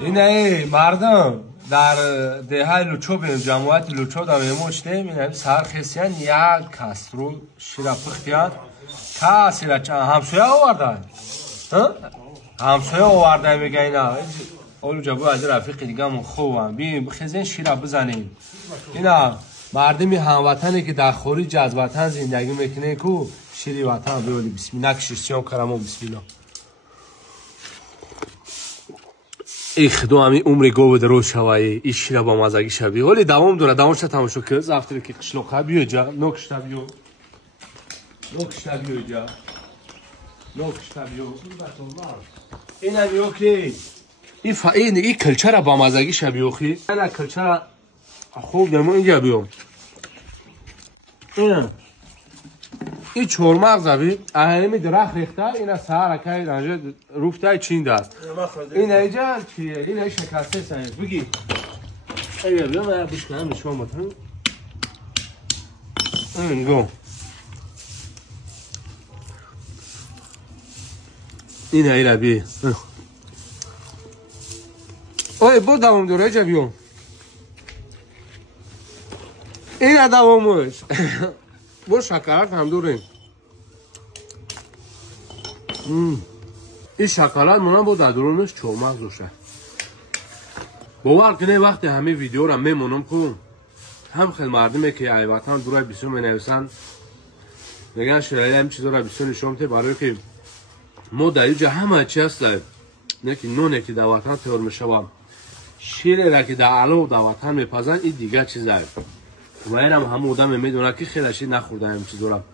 اینه مردم در دهه لوچو بین جمعیت لوچو در میموشتیم این سر خیسیان یک کسترو شیره پختیان کسی را همسویه آوردن همسویه آوردن میگه اینا اولو جبو از رفیق دیگه من خوبم بیم خیزین شیره بزنیم اینا مردمی هموطنی که در خارج از وطن زندگی میکنه کو شیری وطن بیولی بسم الله نکشیستیم کرمو بسم الله ای خدا همی عمری گو در روز شوایی ای شیره با مزگی شوی ولی دوام داره دوامش تماشا که زفتری که قشلوقه بیو جا نکشتا بیو جا نکشتا بیو این همی اوکی این کلچر با مزگی شوی اوخی این کلچر خوب نمو اینجا بیو این چورمغز همی اهمی درخت ریخته این سهر که رنجه روفته چین دست این ایجا چیه؟ این ای شکسته سنید بگی ایجا بیا من بوش کنم نشما مطمئن این گو این ایجا بی اوی بود دوام دوره ایجا بیو این دوامش با شکلات هم دوریم این شکلات منم با درونش چورمغز روشه باور کنه وقتی همه ویدیو را میمونم کنم هم خیلی مردمه که وطن دورای بیسون می نویسن میگن شرایط هم چیزا را بیسون نشونته برای که ما در اینجا همه چی هست نه که نونه که در وطن تیار میشوم شیر را که در علو در وطن میپزن این دیگه چیز داره و اینم همه آدم میدونه که خیلی شیر نخورده هم چیز دارم